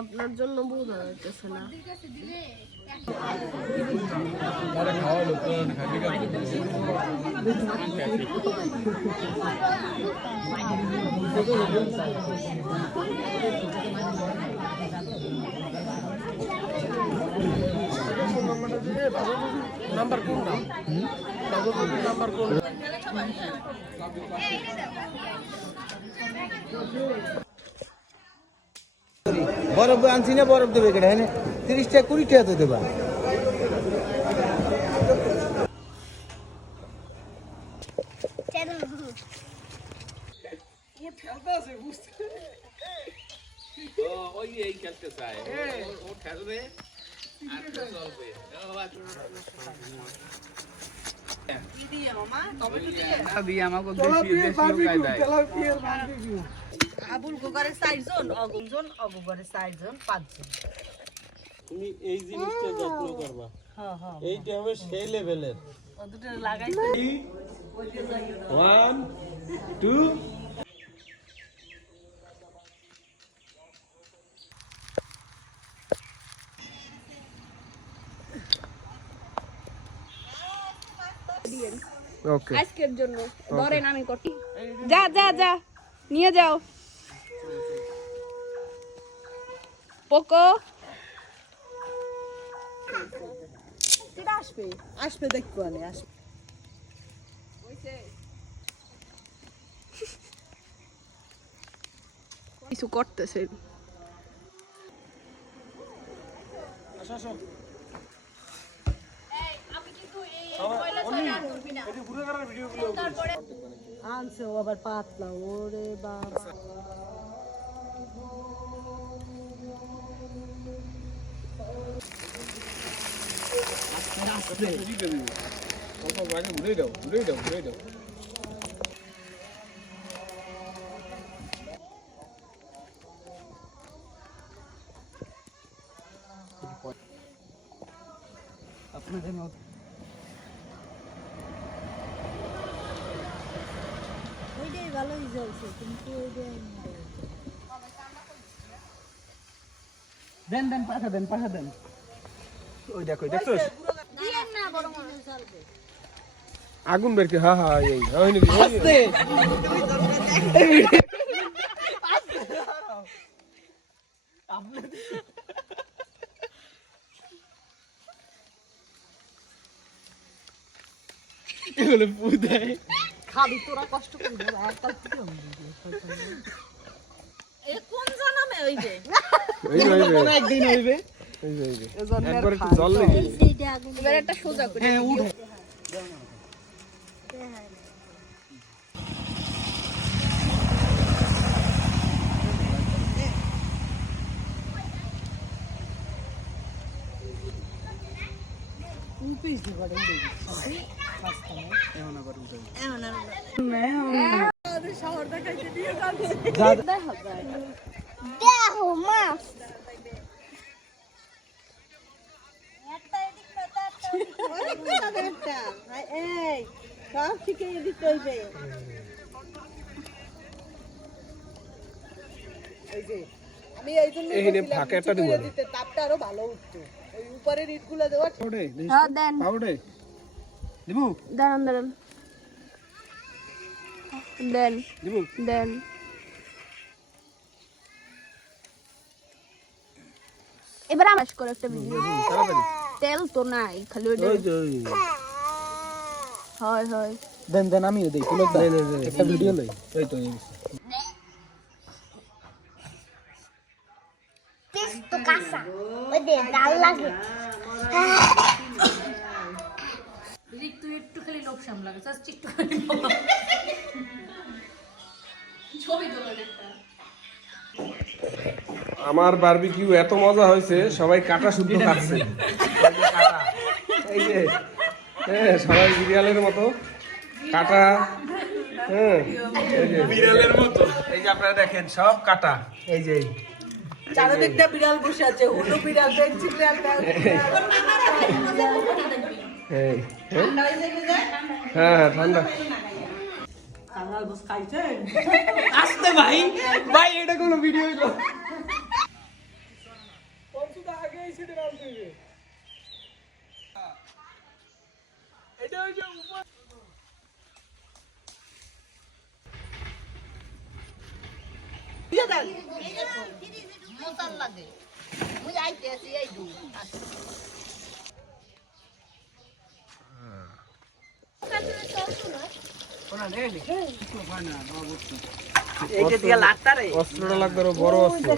আপনার জন্য বোঝা যাইতেছে না। নাম্বার কোনটা? নাম্বার কোন? বরফ আনছি না, বরফ দেবে কেটে হ্যাঁ 30 টাকা 20 টাকা তো দেবা। ওই এই খেলতে চায়, ও খেলবে আর চলবে। আবুল গোগারে 4 জন, অগুনজন, অগুগারে 4 জন, 5 জন। তুমি এই জিনিসটা যত্ন করবা। হ্যাঁ হ্যাঁ। এইটা হবে সেই লেভেলের। ও দুটো লাগাইছে। 1 2 ওকে আজকের জন্য ধরেন আমি কটি। যা যা যা নিয়ে যাও পোকো। এটা আসবে, আসবে দেখবো আলে আসবে। কিছু করতেছে। আনছে ও আবার পাতলা, ওরে বাবা। ঘুরে দাও ঘুরে দাও ঘুরে দাও। আপনাদের মত ওইটাই ভালোই জ্বলছে, কিন্তু ওইটাই দেন দেন পাঠা দেন। ওই দেখো দেখছস দিয়েন না, বড় মানুষ জ্বলবে। আগুন বের কি? হ্যাঁ হ্যাঁ এই হয় নাকি? আস্তে এগুলো পুদাই খাবি তোরা, কষ্ট করবি একটাল থেকে এ কোন জনমে হইবে? এই হইবে কোন একদিন হইবে। এই হইবে জন্মের একবার একটু খান। জল লেগে এই সেইটা আগুন। এবার একটা সোজা করে হ্যাঁ উঠে উপিস দি বড় দেই। এখন আবার উঠে এখন আর আমাদের শহর দেখাইতে দিয়ে যাচ্ছে। দেখা যায়। দেখো মাছ। একটা এদিক পাতা, একটা এই সব থেকে এদিক হইবে। এই যে আমি এই জন্য এইখানে ফাঁকে একটা দিব না। দিতে তাপটা আরো ভালো উঠতো। ওই উপরের ইটগুলো দেওয়া ওঠে হ্যাঁ দেন পাউডে দিবু দাঁড়ান দাঁড়ান দেন দিবু দেন। এবার আমার করে একটা ভিডিও। তাড়াতাড়ি তেল তো নাই, খালি ওই ওই যে ওই হয় হয়। দেন দেন আমি দেই তুলো দেন একটা ভিডিও লই এই তো এই Esto casa. Oye, dale. তুই একটু খালি লোক সামলাগে, জাস্ট একটু খালি ছবি তোলেন একটা। আমার বারবিকিউ এত মজা হয়েছে, সবাই কাটা শুদ্ধ খাচ্ছে। এই যে হ্যাঁ সবাই বিড়ালের মতো কাটা। হ্যাঁ এই যে বিড়ালের মতো, এই যে আপনারা দেখেন সব কাটা। এই যে চারিদিকটা বিড়াল বসে আছে, হুলু বিড়াল, বেঞ্চি বিড়াল। এই হ্যাঁ হ্যাঁ ঠান্ডা। আসতে ভাই ভাই এটা কোনো ভিডিও হইলো মোতার লাগে মুই আইতে আছি এই দু অস্ত্রটা লাগবে আরো বড় অস্ত্র।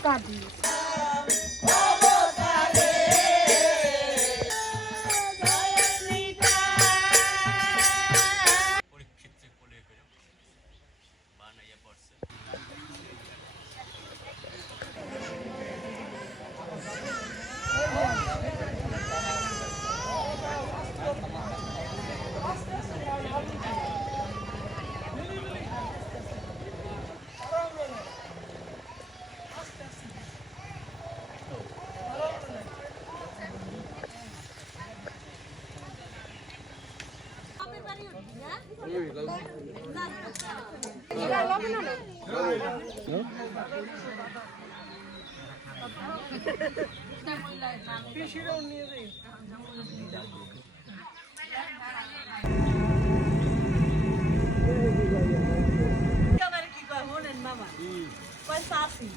কি কয় হোনেন মামা কয় সাসি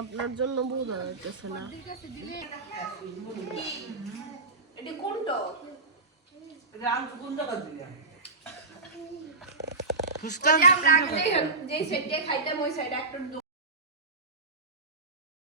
আপনার জন্য বোঝা যাচ্ছে না এটা কোনটা ফুসকা আমরা আগে যে সেটে খাইতাম ওই সাইড একটা